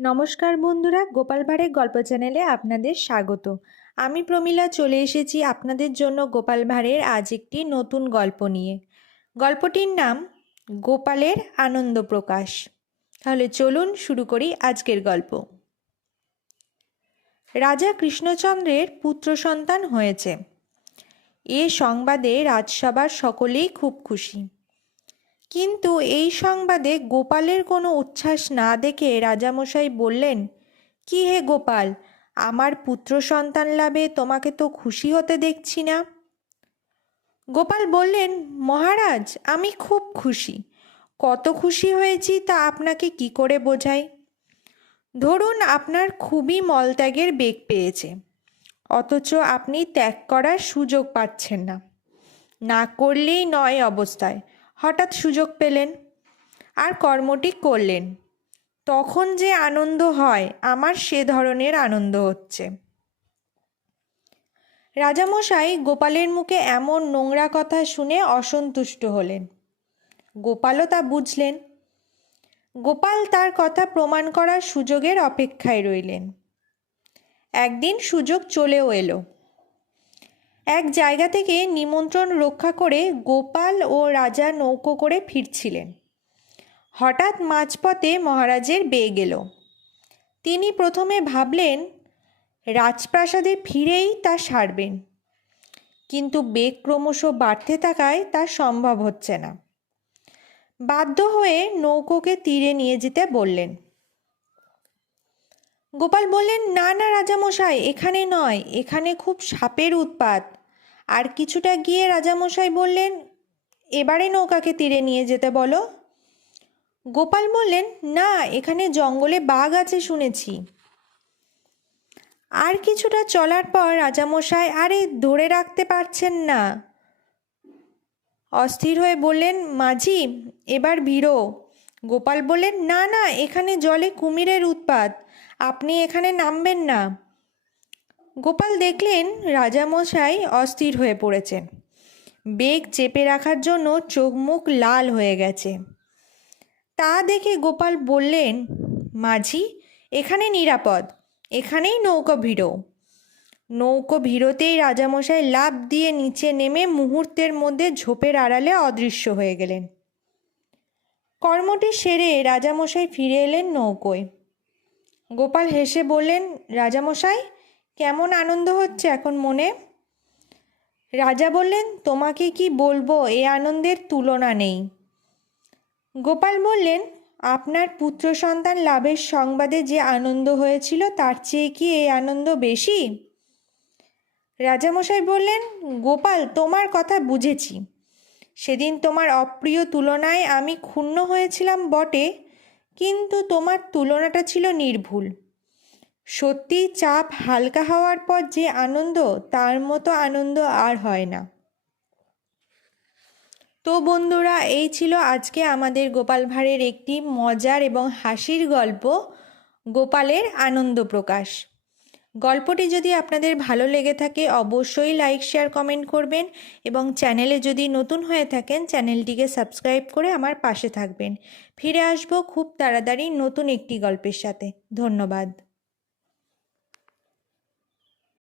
নমস্কার বন্ধুরা, গোপাল ভাঁড়ের গল্প চ্যানেলে আপনাদের স্বাগত। আমি প্রমীলা চলে এসেছি আপনাদের জন্য গোপাল ভাঁড়ের আজ একটি নতুন গল্প নিয়ে। গল্পটির নাম, গোপালের আনন্দ প্রকাশ। তাহলে চলুন শুরু করি আজকের গল্প। রাজা কৃষ্ণচন্দ্রের পুত্র সন্তান হয়েছে। এ সংবাদে রাজসভার সকলেই খুব খুশি। কিন্তু এই সংবাদে গোপালের কোনো উচ্ছ্বাস না দেখে রাজামশাই বললেন, কি হে গোপাল, আমার পুত্র সন্তান লাভে তোমাকে তো খুশি হতে দেখছি না? গোপাল বললেন, মহারাজ, আমি খুব খুশি। কত খুশি হয়েছি তা আপনাকে কি করে বোঝাই? ধরুন আপনার খুবই মলত্যাগের বেগ পেয়েছে, অথচ আপনি ত্যাগ করার সুযোগ পাচ্ছেন না। না করলেই নয় অবস্থায়। হঠাৎ সুযোগ পেলেন আর কর্মটি করলেন। তখন যে আনন্দ হয়, আমার সে ধরনের আনন্দ হচ্ছে। রাজামশাই গোপালের মুখে এমন নোংরা কথা শুনে অসন্তুষ্ট হলেন। গোপালও তা বুঝলেন। গোপাল তার কথা প্রমাণ করার সুযোগের অপেক্ষায় রইলেন। একদিন সুযোগ চলেও এলো। এক জায়গা থেকে নিমন্ত্রণ রক্ষা করে গোপাল ও রাজা নৌকো করে ফিরছিলেন। হঠাৎ মাঝপথে মহারাজের বেয়ে গেল তিনি প্রথমে ভাবলেন, রাজপ্রাসাদে ফিরেই তা সারবেন। কিন্তু বেগ ক্রমশ বাড়তে থাকায় তা সম্ভব হচ্ছে না। বাধ্য হয়ে নৌকোকে তীরে নিয়ে যেতে বললেন। গোপাল বললেন, না না, রাজামশাই, এখানে নয়। এখানে খুব সাপের উৎপাত। আর কিছুটা গিয়ে রাজামশাই বললেন, এবারে নৌকাকে তীরে নিয়ে যেতে বলো। গোপাল বললেন, না, এখানে জঙ্গলে বাঘ আছে শুনেছি। আর কিছুটা চলার পর রাজামশাই, আরে, ধরে রাখতে পারছেন না। অস্থির হয়ে বললেন, মাঝি, এবার ভিড়ো। গোপাল বললেন, না না, এখানে জলে কুমিরের উৎপাত। আপনি এখানে নামবেন না। গোপাল দেখলেন রাজামশাই অস্থির হয়ে পড়েছেন। বেগ চেপে রাখার জন্য চোখ মুখ লাল হয়ে গেছে। তা দেখে গোপাল বললেন, মাঝি, এখানে নিরাপদ। এখানেই নৌকো ভিড়ো। নৌকো ভিড়োতেই রাজামশাই লাভ দিয়ে নিচে নেমে মুহূর্তের মধ্যে ঝোপের আড়ালে অদৃশ্য হয়ে গেলেন। কর্মটি সেরে রাজামশাই ফিরে এলেন নৌকোয়। গোপাল হেসে বললেন, রাজামশাই, কেমন আনন্দ হচ্ছে এখন মনে? রাজা বললেন, তোমাকে কি বলব, এ আনন্দের তুলনা নেই। গোপাল বললেন, আপনার পুত্র সন্তান লাভের সংবাদে যে আনন্দ হয়েছিল, তার চেয়ে কি এই আনন্দ বেশি? রাজামশাই বললেন, গোপাল, তোমার কথা বুঝেছি। সেদিন তোমার অপ্রিয় তুলনায় আমি ক্ষুণ্ণ হয়েছিলাম বটে, কিন্তু তোমার তুলনাটা ছিল নির্ভুল। সত্যি চাপ হালকা হওয়ার পর যে আনন্দ, তার মতো আনন্দ আর হয় না। তো বন্ধুরা, এই ছিল আজকে আমাদের গোপাল ভাঁড়ের একটি মজার এবং হাসির গল্প, গোপালের আনন্দ প্রকাশ। গল্পটি যদি আপনাদের ভালো লেগে থাকে, অবশ্যই লাইক, শেয়ার, কমেন্ট করবেন এবং চ্যানেলে যদি নতুন হয়ে থাকেন, চ্যানেলটিকে সাবস্ক্রাইব করে আমার পাশে থাকবেন। ফিরে আসব খুব তাড়াতাড়ি নতুন একটি গল্পের সাথে। ধন্যবাদ।